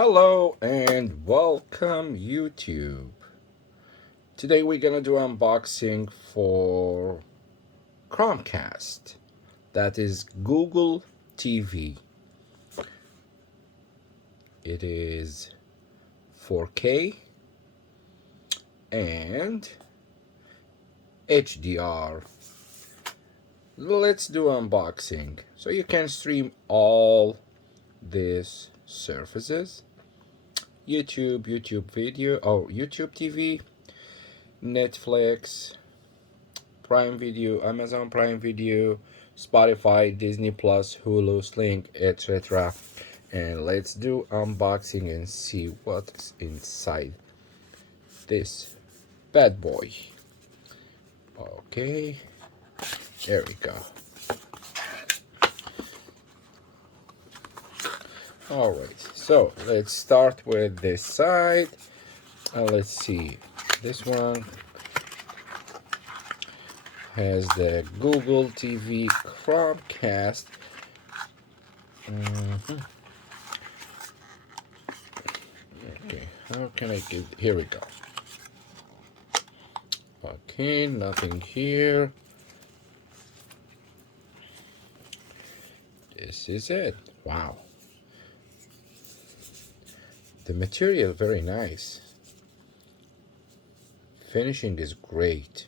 Hello and welcome YouTube. Today we're gonna do unboxing for Chromcast. That is Google TV. It is 4K and HDR. Let's do unboxing. So you can stream all these surfaces. YouTube video, or YouTube TV, Netflix, Prime Video, Amazon Prime Video, Spotify, Disney Plus, Hulu, Sling, etc. And let's do unboxing and see what's inside this bad boy. Okay, there we go. Alright, so let's start with this side. Let's see, this one has the Google TV Chromecast. Okay, how can I get, here we go. Okay, nothing here. This is it. Wow. The material very nice. Finishing is great.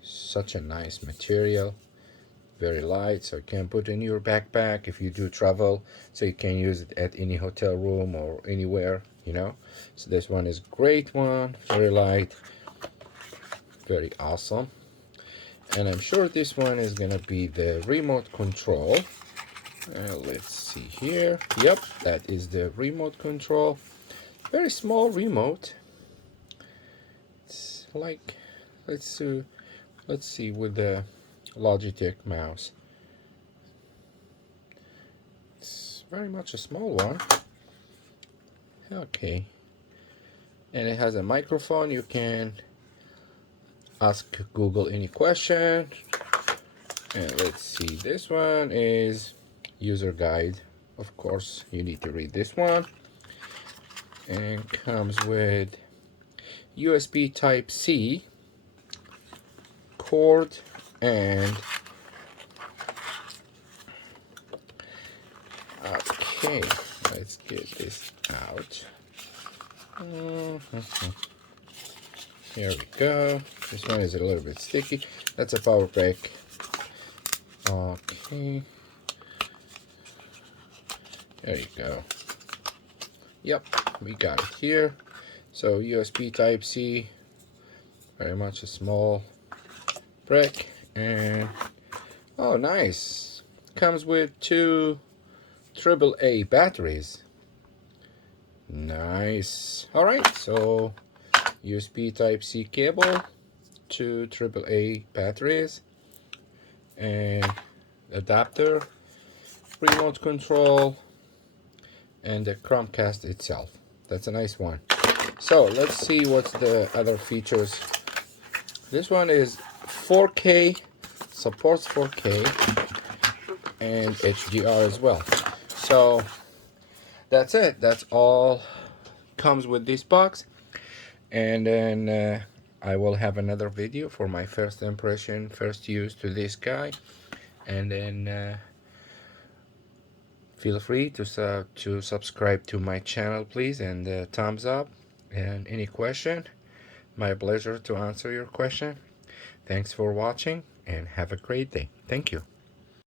Such a nice material. Very light, so you can put in your backpack if you do travel, so you can use it at any hotel room or anywhere, you know. So this one is great one, very light, very awesome. And I'm sure this one is gonna be the remote control. Let's see here. Yep, that is the remote control. Very small remote. It's like, let's see with the Logitech mouse. It's very much a small one. Okay, and it has a microphone. You can ask Google any question. And let's see, this one is user guide. Of course, you need to read this one. And comes with USB Type-C cord and okay, let's get this out. Here we go. This one is a little bit sticky. That's a power pack. Okay, there you go. Yep, we got it here. So USB Type-C, very much a small brick, and oh nice, comes with two AAA batteries. Nice. All right, so USB Type-C cable, two AAA batteries, and adapter, remote control, and the Chromecast itself. That's a nice one. So let's see what's the other features. This one is 4K, supports 4K and HDR as well. So that's it. That's all comes with this box. And then I will have another video for my first impression, first use to this guy. And then feel free to subscribe to my channel, please, and thumbs up. And any question, my pleasure to answer your question. Thanks for watching and have a great day. Thank you.